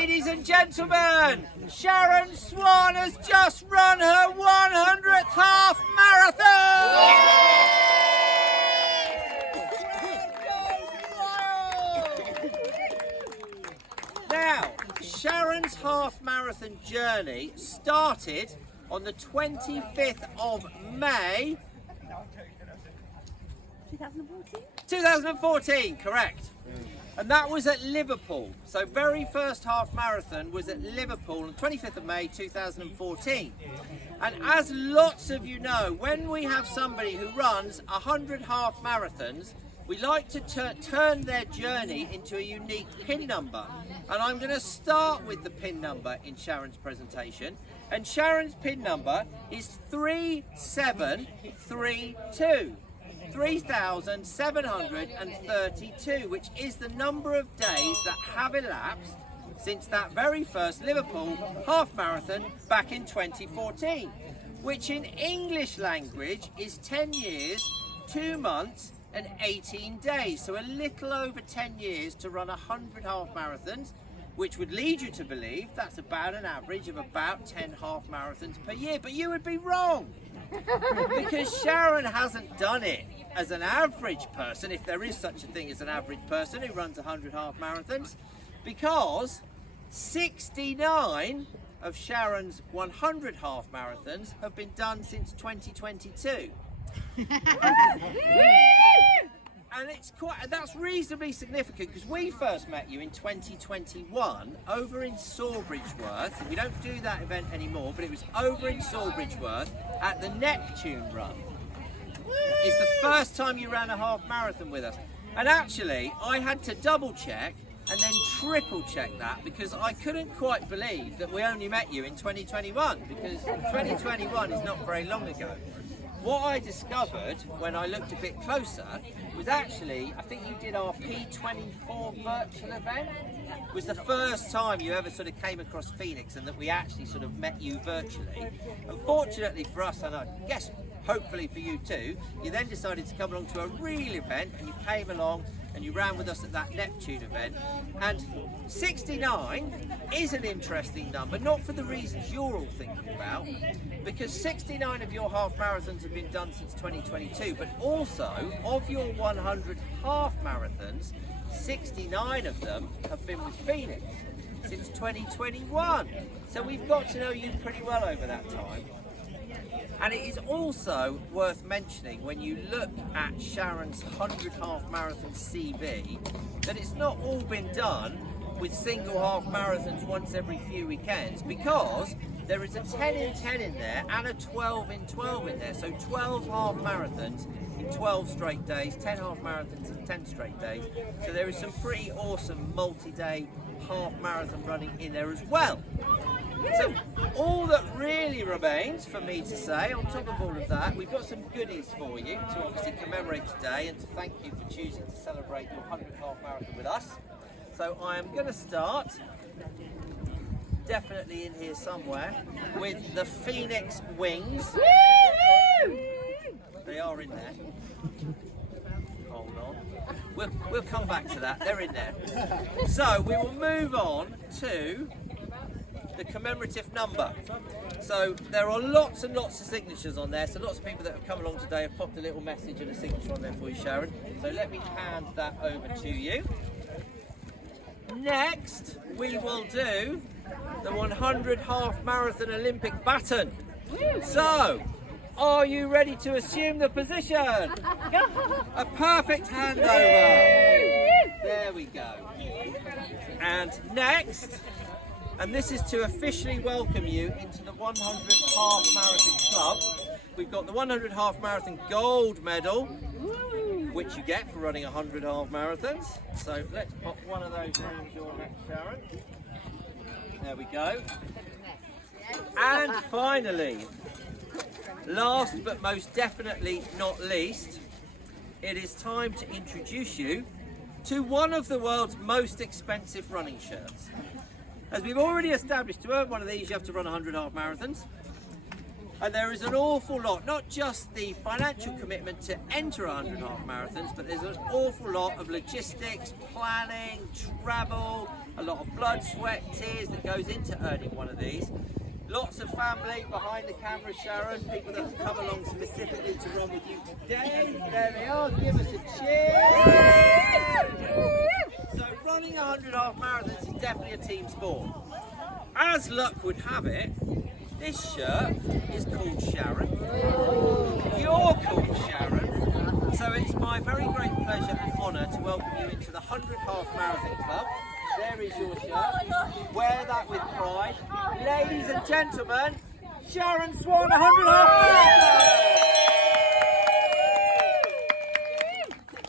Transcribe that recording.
Ladies and gentlemen, Sharon Swan has just run her 100th half marathon! Now, Sharon's half marathon journey started on the 25th of May 2014, correct. And that was at Liverpool. So very first half marathon was at Liverpool on 25th of May 2014. And as lots of you know, when we have somebody who runs 100 half marathons, we like to turn their journey into a unique pin number. And I'm going to start with the pin number in Sharon's presentation. And Sharon's pin number is 3732. 3,732, which is the number of days that have elapsed since that very first Liverpool half marathon back in 2014, which in English language is 10 years, 2 months and 18 days. So a little over 10 years to run 100 half marathons, which would lead you to believe that's about an average of about 10 half marathons per year. But you would be wrong, because Sharon hasn't done it as an average person, if there is such a thing as an average person who runs 100 half marathons, because 69 of Sharon's 100 half marathons have been done since 2022. And that's reasonably significant, because we first met you in 2021 over in Sawbridgeworth. We don't do that event anymore, but it was over in Sawbridgeworth at the Neptune Run. It's the first time you ran a half marathon with us. And actually, I had to double check and then triple check that, because I couldn't quite believe that we only met you in 2021, because 2021 is not very long ago. What I discovered when I looked a bit closer was actually, I think you did our P24 virtual event. It was the first time you ever sort of came across Phoenix and that we actually sort of met you virtually. Unfortunately for us, and I guess hopefully for you too, you then decided to come along to a real event, and you came along and you ran with us at that Neptune event. And 69 is an interesting number, not for the reasons you're all thinking about, because 69 of your half marathons have been done since 2022, but also of your 100 half marathons, 69 of them have been with Phoenix since 2021. So we've got to know you pretty well over that time. And it is also worth mentioning, when you look at Sharon's 100 half marathon CV, that it's not all been done with single half marathons once every few weekends, because there is a 10 in 10 in there and a 12 in 12 in there. So 12 half marathons in 12 straight days, 10 half marathons in 10 straight days. So there is some pretty awesome multi-day half marathon running in there as well. So all that really remains for me to say, on top of all of that, we've got some goodies for you to obviously commemorate today, and to thank you for choosing to celebrate your 100th half marathon with us. So I am going to start, definitely in here somewhere, with the Phoenix wings. They are in there. Hold on. We'll come back to that. They're in there. So we will move on to the commemorative number. So there are lots and lots of signatures on there, so lots of people that have come along today have popped a little message and a signature on there for you, Sharon. So let me hand that over to you. Next we will do the 100 half marathon Olympic baton. So are you ready to assume the position? A perfect handover. There we go. And next, and this is to officially welcome you into the 100 half marathon club. We've got the 100 half marathon gold medal, which you get for running 100 half marathons. So let's pop one of those on your neck, Sharon. There we go. And finally, last but most definitely not least, it is time to introduce you to one of the world's most expensive running shirts. As we've already established, to earn one of these you have to run 100 half marathons. And there is an awful lot, not just the financial commitment to enter 100 half marathons, but there's an awful lot of logistics, planning, travel, a lot of blood, sweat, tears that goes into earning one of these. Lots of family behind the camera, Sharon, people that have come along specifically to run with you today. There they are, give us a cheer. So running 100 half marathons is definitely a team sport. As luck would have it, this shirt is called Sharon. You're called Sharon. So it's my very great pleasure and honour to welcome you into the 100 Half Marathon Club. There is your shirt. Wear that with pride. Ladies and gentlemen, Sharon Swan, 100 Half Marathon!